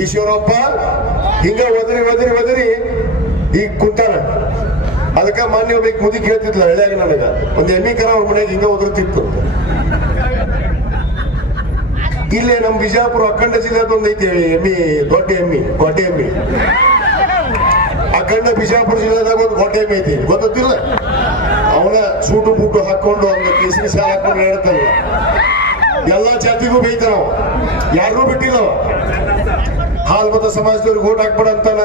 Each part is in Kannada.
ಈಶ್ವರಪ್ಪ ಹಿಂಗ ಒದರಿ ಒದರಿ ಒದರಿ ಈಗ ಕುಂತಾನ. ಅದಕ್ಕ ಮಾನ್ಯ ಒಬ್ಬ ಮುದಿ ಕೇಳ್ತಿದ್ಲ ಹಳ್ಳಿಯಾಗ ನನಗ. ಒಂದ್ ಎಮ್ಮಿ ಕರ ಅವ್ರ ಮನೆಗೆ ಹಿಂಗ ಒದರ್ತಿತ್ತು. ಇಲ್ಲೇ ನಮ್ ಬಿಜಾಪುರ ಅಖಂಡ ಜಿಲ್ಲಾದ ಒಂದ್ ಐತಿ, ಎಮ್ಮಿ, ದೊಡ್ಡ ಎಮ್ಮಿ ದೊಡ್ಡ ಎಮ್ಮಿ. ಅಖಂಡ ಬಿಜಾಪುರ ಜಿಲ್ಲೆದಾಗ ಒಂದು ದೊಡ್ಡ ಎಮ್ಮಿ ಐತಿ ಗೊತ್ತಿಲ್ಲ ಅವನ ಸೂಟು ಬೂಟು ಹಾಕೊಂಡು ಒಂದು ಕೇಸರಿ ಸಾಲ ಹಾಕೊಂಡು ಹೇಳ್ತಾನೆ. ಎಲ್ಲಾ ಜಾತಿಗೂ ಬೈತ ನಾವು ಯಾರು ಬಿಟ್ಟಿಲ್ಲ? ಹಾಲ್ಮತ ಹಾಲ್ ಮತ ಸಮಾಜದವ್ರಿಗೆ ಓಟ್ ಹಾಕ್ಬೇಡ ಅಂತಾನ,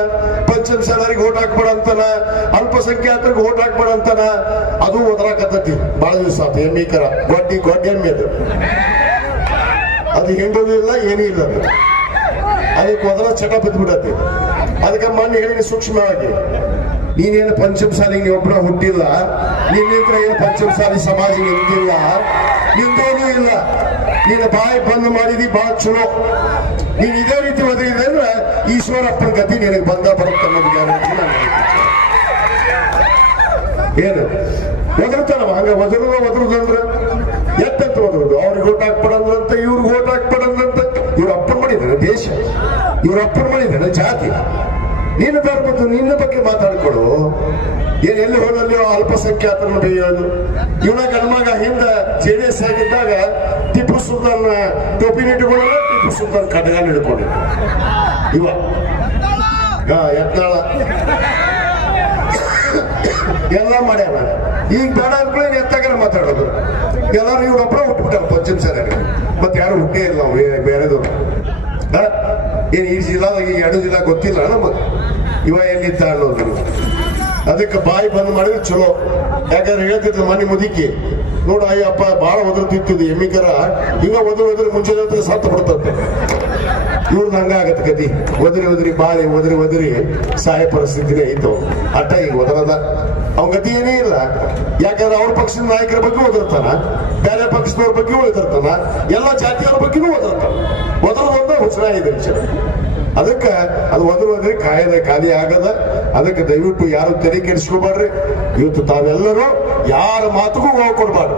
ಪಂಚಮ ಶಾಲರಿಗೆ ಓಟ್ ಹಾಕ್ಬೇಡ ಅಂತಾನ, ಅಲ್ಪಸಂಖ್ಯಾತರಿಗೆ ಓಟ್ ಹಾಕ್ಬೇಡ ಅಂತಾನ, ಅದು ಒದರಾಕತ್ತತಿ ಬಹಳ ದಿವಸ ಆತ ಎಮ್ಮೀಕರ ಗೊಡ್ಡಿ ಗೊಡ್ಡಿ ಎಮ್ಮೆ ಅದು. ಅದು ಇಲ್ಲ, ಏನೂ ಇಲ್ಲ ಅದು. ಅದಕ್ಕೆ ಒದರ ಚಟ ಬಿದ್ದ್ಬಿಡತ್ತೆ ಅದಕ್ಕೆ ಮಣ್ಣು ಹೇಳಿ ಸೂಕ್ಷ್ಮವಾಗಿ. ನೀನೇನು ಪಂಚಮ ಸಾಲಿಗೆ ನೀ ಒಬ್ಬನ ಹುಟ್ಟಿಲ್ಲ? ನಿನ್ನಿಂದ ಏನು ಪಂಚಮ ಸಾಲಿ ಸಮಾಜ ನಿಂತಿಲ್ಲ ನಿಂದೇನೂ ಇಲ್ಲ. ನೀನು ಬಾಯಿ ಬಂದ್ ಮಾಡಿದಿ ಬಾ ಚಲೋ. ನೀನ್ ಇದೇ ರೀತಿ ಒದಗಿದೆ ಅಂದ್ರೆ ಈಶ್ವರಪ್ಪನ ಗತಿ ನಿನಗೆ ಬಂದ ಬರುತ್ತೆ ಅನ್ನೋದು ಗ್ಯಾರಂಟಿ ಏನು? ಒದರ್ತಾನವ ಹಂಗ ಒದರು ಒದರುದಂದ್ರೆ ಎತ್ತಂತ ಒದರುದು. ಅವ್ರಿಗೆ ಓಟ್ ಹಾಕ್ಬಿಡಂದ್ರಂತ, ಇವ್ರಿಗೆ ಓಟ್ ಹಾಕ್ಬಿಡಂದ್ರಂತ. ಇವ್ರ ಅಪ್ಪನ ಮಾಡಿದ್ರೆ ದೇಶ. ಇವ್ರ ಅಪ್ಪನ ಮಾಡಿದ್ರೆ ಜಾತಿ. ನಿನ್ನ ಧರ್ಮದ್ದು ನಿನ್ನ ಬಗ್ಗೆ ಮಾತಾಡ್ಕೊಡು. ಏನ್ ಎಲ್ಲಿ ಹೋದಲ್ಲಿ ಅಲ್ಪಸಂಖ್ಯಾತರನ್ನು ಬೇಯೋದು ಇವನ ಗಣಮಗ ಹಿಂದ ಜೆ ಡಿ ಎಸ್ ಆಗಿದ್ದಾಗ ಟಿಪ್ಪು ಸುಲ್ತಾನ್ ಟೋಪಿನ ಇಟ್ಕೊಳ್ಳೋಣ ಟಿಪ್ಪು ಸುಲ್ತಾನ್ ಕಡಗಾನ ಹಿಡ್ಕೊಂಡಿದ್ದ. ಇವ. ಎತ್ತಾಳ ಎಲ್ಲ ಮಾಡ್ಯಾನ. ಈಗ ಬೇಡ ಅನ್ಕೊಳ್ಳಿ ಎತ್ತಾಗಾರ ಮಾತಾಡೋದು. ಎಲ್ಲರೂ ಇವ್ರೊಬ್ಬರ ಹುಟ್ಬಿಟ್ಟಾರ ಪಶ್ಚಿಮ ಸರಿಯಾಗಿ ಮತ್ತೆ ಯಾರು ಹುಟ್ಟೇ ಇಲ್ಲ ನಾವು ಬೇರೆ ಬೇರೆದವ್ರು? ಏನ್ ಈ ಜಿಲ್ಲಾದಾಗ ಎರಡು ಜಿಲ್ಲಾ ಗೊತ್ತಿಲ್ಲ ನಮಗೆ. ಇವ ಎಲ್ಲಿದ್ದ ಅನ್ನೋದು. ಅದಕ್ಕೆ ಬಾಯಿ ಬಂದ್ ಮಾಡಿದ್ರೆ ಚಲೋ. ಯಾಕಂದ್ರೆ ಹೇಳ್ತಿದ್ರು ಮನೆ ಮುದುಕಿ, ನೋಡ ಅಯ್ಯಪ್ಪ, ಬಾಳ ಒದರ್ತಿತ್ತು ಎಮ್ಮಿಕರ. ಹಿಂಗ ಒದ್ರ ಒದ್ರ ಮುಂಚೆ ಸತ್ತ ಬಿಡ್ತಂತೆ ಇವ್ರದ್ದು ಹಂಗ ಆಗತ್ತೆ ಗತಿ. ಒದರಿ ಒದರಿ, ಬಾರಿ, ಒದರಿ ಒದರಿ. ಸಾಯ ಪರಿಸ್ಥಿತಿನೇ ಐತು. ಅಟ್ಟ ಈಗ ಒದರದ. ಅವ್ನ ಗತಿ ಏನೇ ಇಲ್ಲ. ಯಾಕಂದ್ರೆ ಅವ್ರ ಪಕ್ಷದ ನಾಯಕರ ಬಗ್ಗೆ ಓದಿರ್ತಾನ ಬೇರೆ ಪಕ್ಷದವ್ರ ಬಗ್ಗೆ ಓದಿರ್ತಾನ ಎಲ್ಲ ಜಾತಿಯವ್ರ ಬಗ್ಗೆನೂ ಓದಿರ್ತಾನ ಒದರದೊಂದ ಹುಚ್ಚನ ಇದೆ ವಿಚಾರ ಅದಕ್ಕೆ ಅದು ಒದ್ರ ಒದ್ರೆ ಕಾಯದ ಖಾಲಿ ಆಗದ. ಅದಕ್ಕೆ ದಯವಿಟ್ಟು ಯಾರು ತೆರೆ ಕೆಡಿಸ್ಕೊಬಾರ್ರಿ. ಇವತ್ತು ತಾವೆಲ್ಲರೂ ಯಾರ ಮಾತುಗೂ ಹೋಗಿ ಕೊಡ್ಬಾರ್ದು